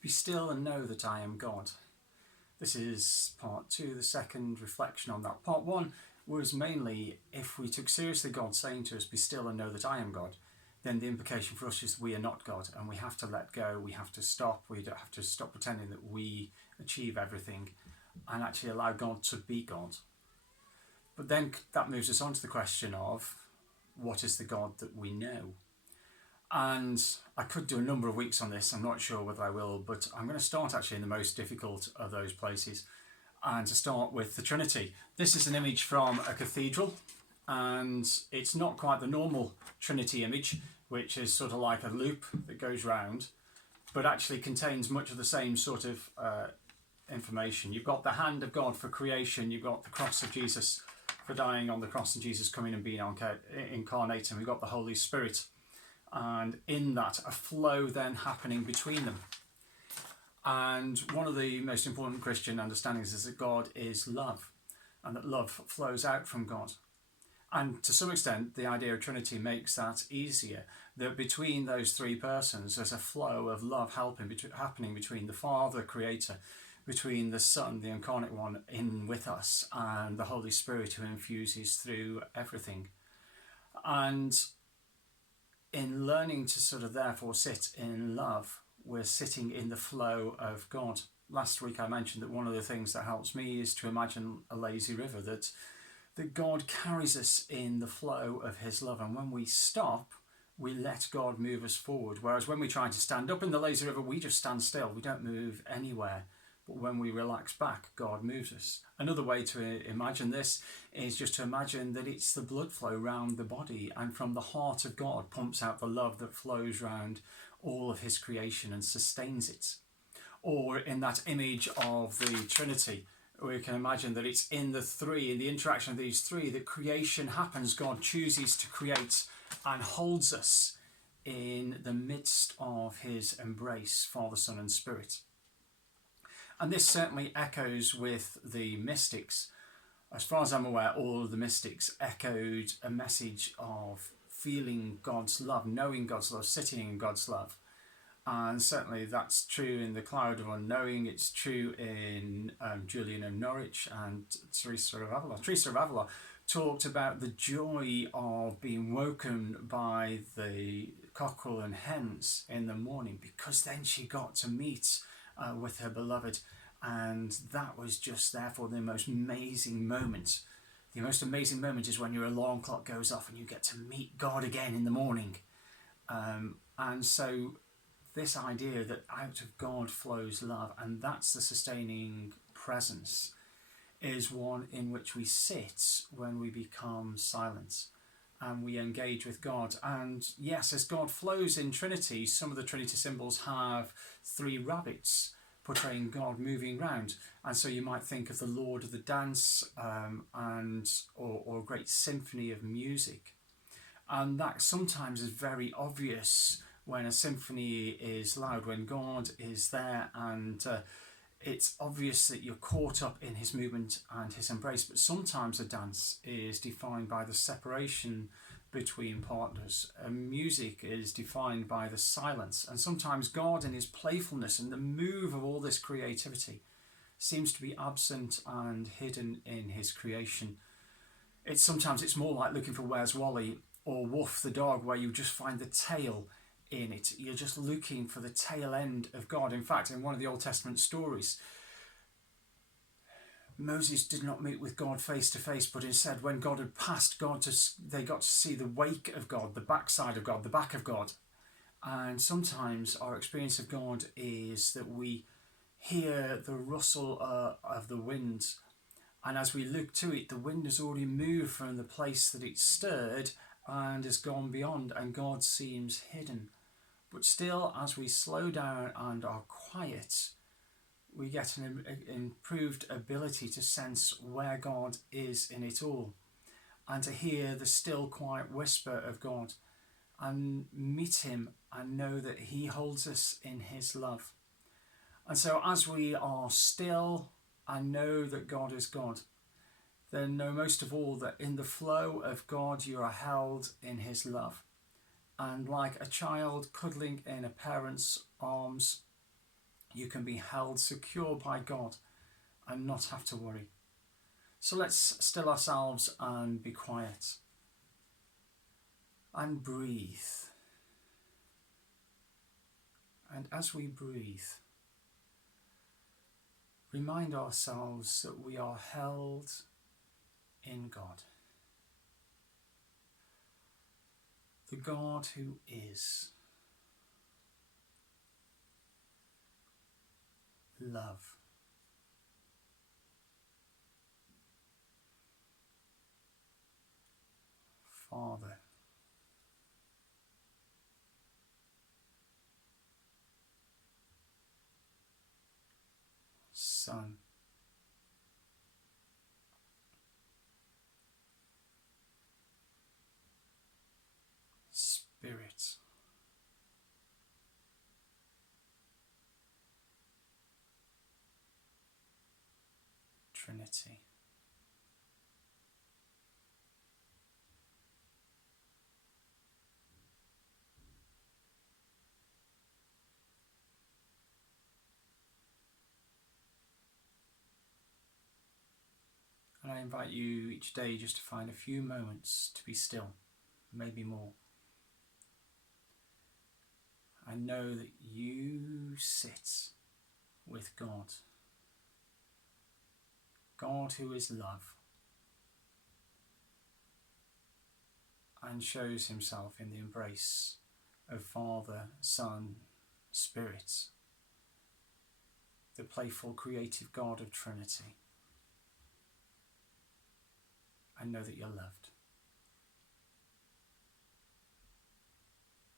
Be still and know that I am God. This is part 2, the second reflection on that. Part 1 was mainly if we took seriously God saying to us, be still and know that I am God, then the implication for us is we are not God and we have to let go, we have to stop, we have to stop pretending that we achieve everything and actually allow God to be God. But then that moves us on to the question of what is the God that we know? And I could do a number of weeks on this, I'm not sure whether I will, but I'm going to start actually in the most difficult of those places, and to start with the Trinity. This is an image from a cathedral, and it's not quite the normal Trinity image, which is sort of like a loop that goes round, but actually contains much of the same sort of information. You've got the hand of God for creation, you've got the cross of Jesus for dying on the cross and Jesus coming and being incarnate, and we've got the Holy Spirit. And in that, a flow then happening between them. And one of the most important Christian understandings is that God is love, and that love flows out from God. And to some extent, the idea of Trinity makes that easier, that between those three persons, there's a flow of love happening between the Father, Creator, between the Son, the Incarnate One, in with us, and the Holy Spirit who infuses through everything. And in learning to sort of therefore sit in love, we're sitting in the flow of God. Last week I mentioned that one of the things that helps me is to imagine a lazy river, that God carries us in the flow of his love, and when we stop, we let God move us forward. Whereas when we try to stand up in the lazy river, we just stand still, we don't move anywhere. But when we relax back, God moves us. Another way to imagine this is just to imagine that it's the blood flow around the body, and from the heart of God pumps out the love that flows around all of his creation and sustains it. Or in that image of the Trinity, we can imagine that it's in the interaction of these three, that creation happens. God chooses to create and holds us in the midst of his embrace, Father, Son and Spirit. And this certainly echoes with the mystics. As far as I'm aware, all of the mystics echoed a message of feeling God's love, knowing God's love, sitting in God's love. And certainly that's true in the Cloud of Unknowing. It's true in Julian of Norwich and Teresa of Avila. Teresa of Avila talked about the joy of being woken by the cockerel and hens in the morning, because then she got to meet with her beloved, and that was just therefore the most amazing moment. The most amazing moment is when your alarm clock goes off and you get to meet God again in the morning. And so this idea that out of God flows love, and that's the sustaining presence, is one in which we sit when we become silent and we engage with God. And yes, as God flows in Trinity, some of the Trinity symbols have 3 rabbits portraying God moving round, and so you might think of the Lord of the Dance or a great symphony of music. And that sometimes is very obvious when a symphony is loud, when God is there, and it's obvious that you're caught up in his movement and his embrace. But sometimes a dance is defined by the separation between partners. Music is defined by the silence. And sometimes God in his playfulness and the move of all this creativity seems to be absent and hidden in his creation. Sometimes it's more like looking for Where's Wally or Woof the dog, where you just find the tail in it. You're just looking for the tail end of God. In fact, in one of the Old Testament stories, Moses did not meet with God face to face, but instead when God had passed, they got to see the wake of God, the backside of God, the back of God. And sometimes our experience of God is that we hear the rustle of the wind, and as we look to it, the wind has already moved from the place that it stirred and has gone beyond, and God seems hidden. But still, as we slow down and are quiet, we get an improved ability to sense where God is in it all, and to hear the still quiet whisper of God, and meet him and know that he holds us in his love. And so as we are still and know that God is God, then know most of all that in the flow of God you are held in his love. And like a child cuddling in a parent's arms, You can be held secure by God and not have to worry. So let's still ourselves and be quiet and breathe. And as we breathe, remind ourselves that we are held in God. The God who is love. Father. Son. Spirit. Trinity. And I invite you each day just to find a few moments to be still, maybe more. I know that you sit with God. God who is love and shows himself in the embrace of Father, Son, Spirit, the playful, creative God of Trinity. I know that you're loved.